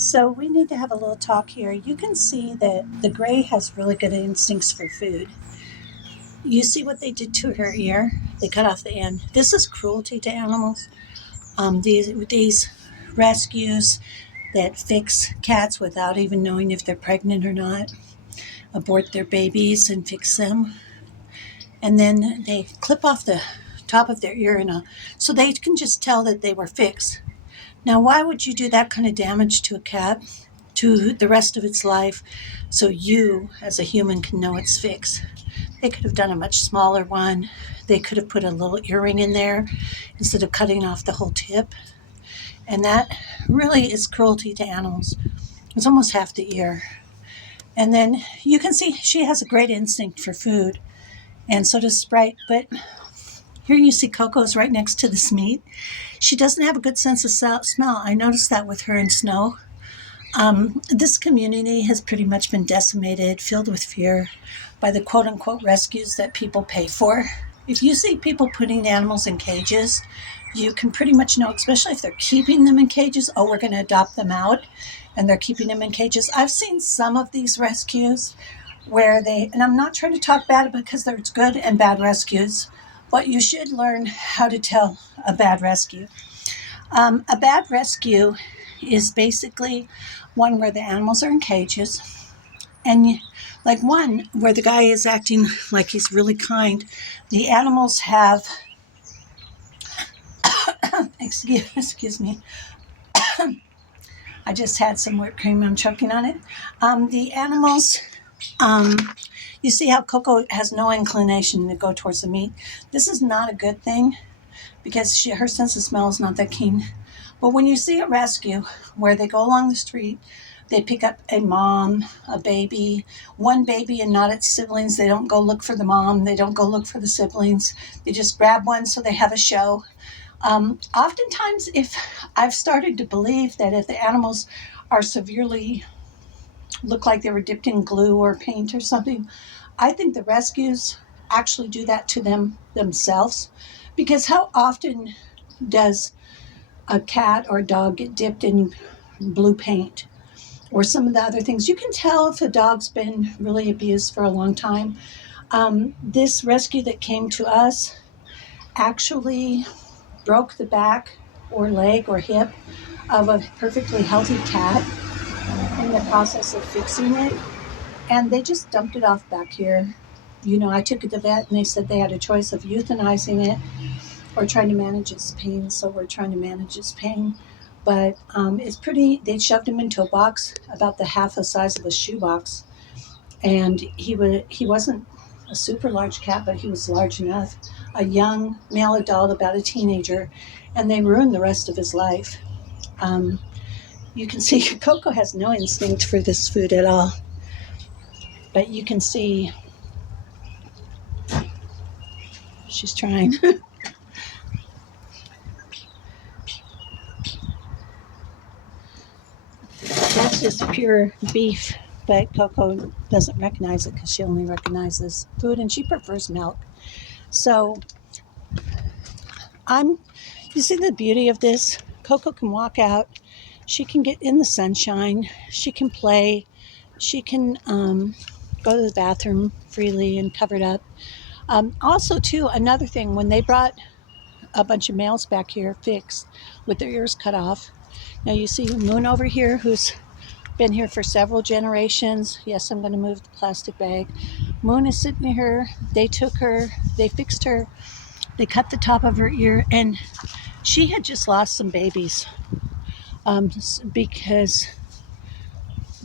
So we need to have a little talk here. You can see that the gray has really good instincts for food. You see what they did to her ear? They cut off the end. This is cruelty to animals. These rescues that fix cats without even knowing if they're pregnant or not, abort their babies and fix them, and then they clip off the top of their ear so they can just tell that they were fixed. Now, why would you do that kind of damage to a cat, to the rest of its life, so you, as a human, can know it's fixed? They could have done a much smaller one. They could have put a little earring in there instead of cutting off the whole tip. And that really is cruelty to animals. It's almost half the ear. And then you can see she has a great instinct for food, and so does Sprite. But here you see Coco's right next to this meat. She doesn't have a good sense of smell. I noticed that with her and Snow. This community has pretty much been decimated, filled with fear by the quote-unquote rescues that people pay for. If you see people putting animals in cages, you can pretty much know, especially if they're keeping them in cages, oh, we're going to adopt them out, and they're keeping them in cages. I've seen some of these rescues where and I'm not trying to talk bad because there's good and bad rescues, but you should learn how to tell a bad rescue. A bad rescue is basically one where the animals are in cages, and like one where the guy is acting like he's really kind. The animals have, excuse me, I just had some whipped cream, I'm choking on it. The animals, you see how Coco has no inclination to go towards the meat. This is not a good thing because her sense of smell is not that keen. But when you see a rescue where they go along the street, they pick up a mom, a baby, one baby and not its siblings. They don't go look for the mom. They don't go look for the siblings. They just grab one so they have a show. Oftentimes, if I've started to believe that if the animals are severely look like they were dipped in glue or paint or something, I think the rescues actually do that to themselves. Because how often does a cat or a dog get dipped in blue paint or some of the other things? You can tell if a dog's been really abused for a long time. This rescue that came to us actually broke the back or leg or hip of a perfectly healthy cat in the process of fixing it, and they just dumped it off back here. I took it to the vet and they said they had a choice of euthanizing it or trying to manage its pain, so we're trying to manage its pain. But they shoved him into a box about the half the size of a shoebox, and he wasn't a super large cat, but he was large enough, a young male adult, about a teenager, and they ruined the rest of his life. You can see Coco has no instinct for this food at all, but you can see she's trying. That's just pure beef, but Coco doesn't recognize it because she only recognizes food and she prefers milk. So you see the beauty of this? Coco can walk out, she can get in the sunshine, she can play, she can go to the bathroom freely and covered up. Also, too, another thing, when they brought a bunch of males back here fixed with their ears cut off. Now you see Moon over here, who's been here for several generations. Yes, I'm going to move the plastic bag. Moon is sitting here. They took her, they fixed her, they cut the top of her ear, and she had just lost some babies because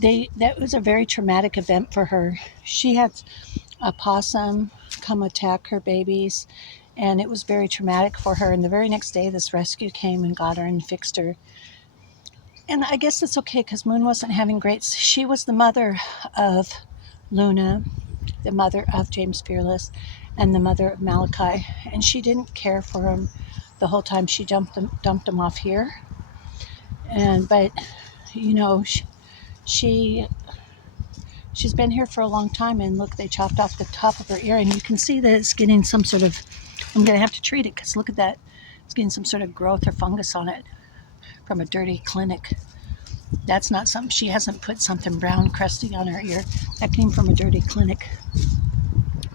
that was a very traumatic event for her. She had a possum come attack her babies, and it was very traumatic for her. And the very next day, this rescue came and got her and fixed her. And I guess it's okay because Moon wasn't having she was the mother of Luna, the mother of James Fearless, and the mother of Malachi. And she didn't care for him the whole time. She dumped him off here. But she's been here for a long time, and look, they chopped off the top of her ear, and you can see that it's getting some sort of, I'm going to have to treat it because look at that, it's getting some sort of growth or fungus on it from a dirty clinic. That's not something, she hasn't put something brown crusty on her ear. That came from a dirty clinic.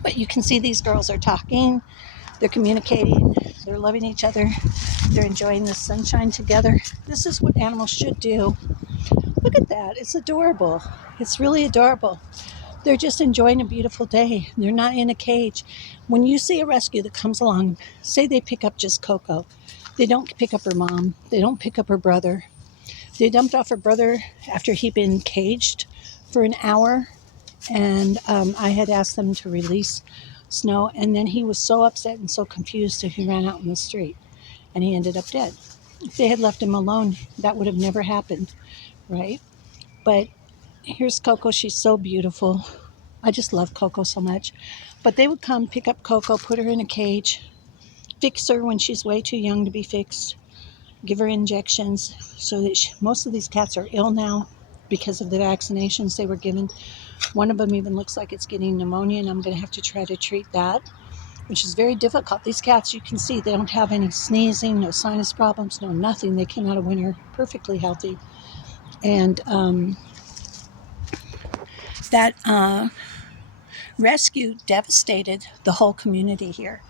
But you can see these girls are talking, they're communicating, they're loving each other, they're enjoying the sunshine together. This is what animals should do. Look at that, it's adorable. It's really adorable. They're just enjoying a beautiful day. They're not in a cage. When you see a rescue that comes along, say they pick up just Coco. They don't pick up her mom. They don't pick up her brother. They dumped off her brother after he'd been caged for an hour. And I had asked them to release Snow. And then he was so upset and so confused that he ran out in the street. And he ended up dead. If they had left him alone, that would have never happened, right? But here's Coco. She's so beautiful. I just love Coco so much. But they would come pick up Coco, put her in a cage, fix her when she's way too young to be fixed, give her injections so that most of these cats are ill now because of the vaccinations they were given. One of them even looks like it's getting pneumonia, and I'm going to have to try to treat that, which is very difficult. These cats, you can see, they don't have any sneezing, no sinus problems, no nothing. They came out of winter perfectly healthy. And that rescue devastated the whole community here.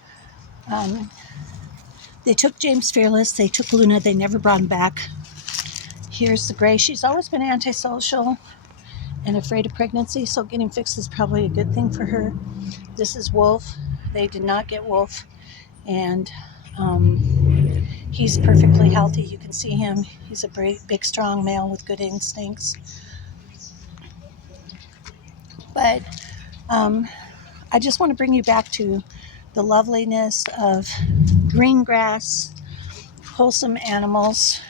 They took James Fearless, they took Luna, they never brought him back. Here's the Gray. She's always been antisocial and afraid of pregnancy, so getting fixed is probably a good thing for her. This is Wolf. They did not get Wolf, and he's perfectly healthy. You can see him. He's a big, strong male with good instincts. But I just want to bring you back to the loveliness of green grass, wholesome animals,